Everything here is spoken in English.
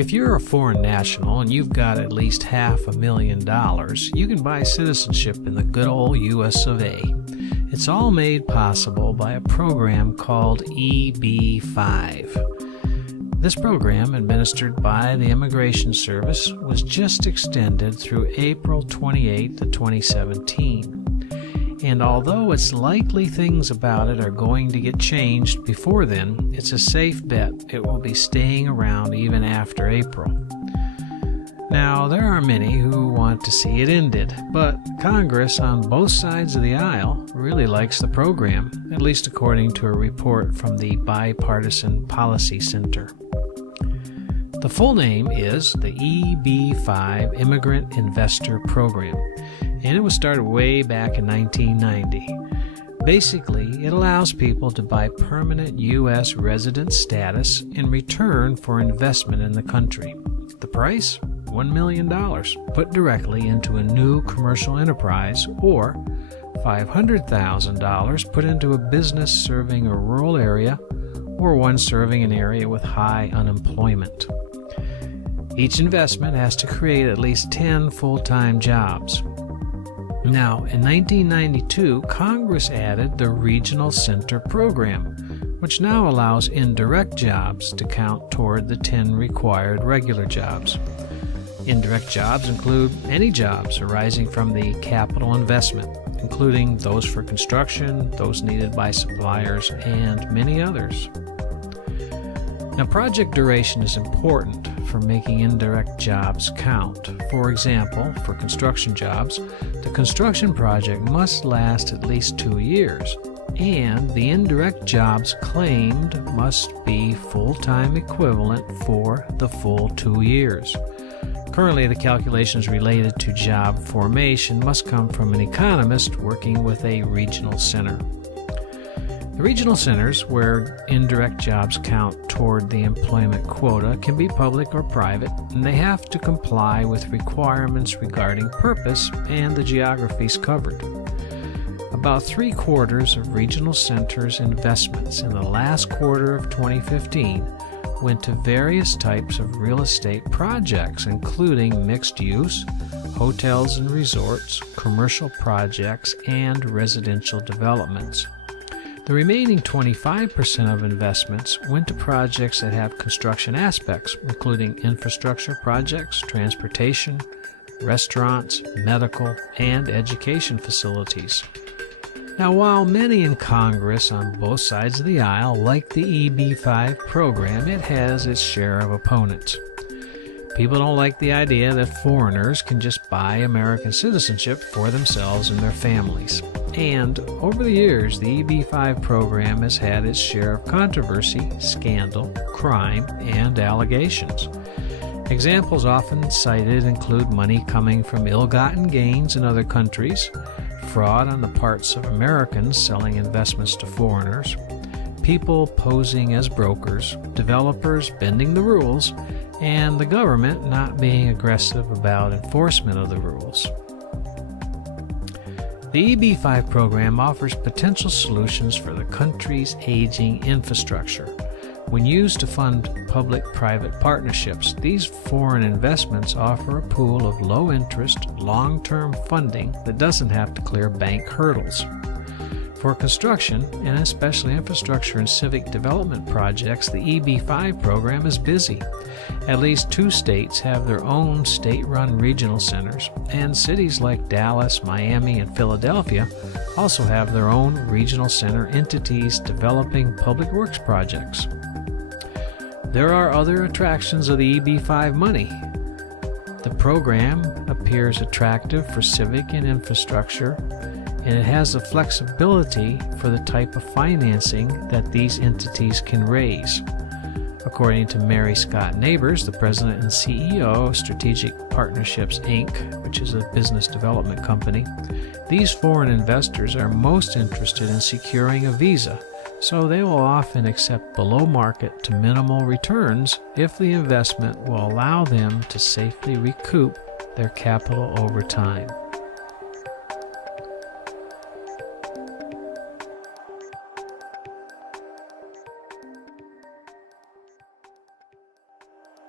If you're a foreign national and you've got at least $500,000, you can buy citizenship in the good old US of A. It's all made possible by a program called EB-5. This program, administered by the Immigration Service, was just extended through April 28, 2017. And although it's likely things about it are going to get changed before then, it's a safe bet it will be staying around even after April. Now, there are many who want to see it ended, but Congress on both sides of the aisle really likes the program, at least according to a report from the Bipartisan Policy Center. The full name is the EB-5 Immigrant Investor Program, and it was started way back in 1990. Basically, it allows people to buy permanent U.S. resident status in return for investment in the country. The price? $1 million, put directly into a new commercial enterprise, or $500,000 put into a business serving a rural area or one serving an area with high unemployment. Each investment has to create at least 10 full-time jobs. Now, in 1992, Congress added the Regional Center Program, which now allows indirect jobs to count toward the 10 required regular jobs. Indirect jobs include any jobs arising from the capital investment, including those for construction, those needed by suppliers, and many others. Now, project duration is important for making indirect jobs count. For example, for construction jobs, the construction project must last at least 2 years, and the indirect jobs claimed must be full-time equivalent for the full 2 years. Currently, the calculations related to job formation must come from an economist working with a regional center. The regional centers, where indirect jobs count toward the employment quota, can be public or private, and they have to comply with requirements regarding purpose and the geographies covered. About 3/4 of regional centers' investments in the last quarter of 2015 went to various types of real estate projects, including mixed use, hotels and resorts, commercial projects, and residential developments. The remaining 25% of investments went to projects that have construction aspects, including infrastructure projects, transportation, restaurants, medical, and education facilities. Now, while many in Congress on both sides of the aisle like the EB-5 program, it has its share of opponents. People don't like the idea that foreigners can just buy American citizenship for themselves and their families. And over the years, the EB-5 program has had its share of controversy, scandal, crime, and allegations. Examples often cited include money coming from ill-gotten gains in other countries, fraud on the parts of Americans selling investments to foreigners, people posing as brokers, developers bending the rules, and the government not being aggressive about enforcement of the rules. The EB-5 program offers potential solutions for the country's aging infrastructure. When used to fund public-private partnerships, these foreign investments offer a pool of low-interest, long-term funding that doesn't have to clear bank hurdles. For construction, and especially infrastructure and civic development projects, the EB-5 program is busy. At least 2 states have their own state-run regional centers, and cities like Dallas, Miami, and Philadelphia also have their own regional center entities developing public works projects. There are other attractions of the EB-5 money. The program appears attractive for civic and infrastructure, and it has the flexibility for the type of financing that these entities can raise. According to Mary Scott Neighbors, the president and CEO of Strategic Partnerships, Inc., which is a business development company, these foreign investors are most interested in securing a visa, so they will often accept below-market to minimal returns if the investment will allow them to safely recoup their capital over time.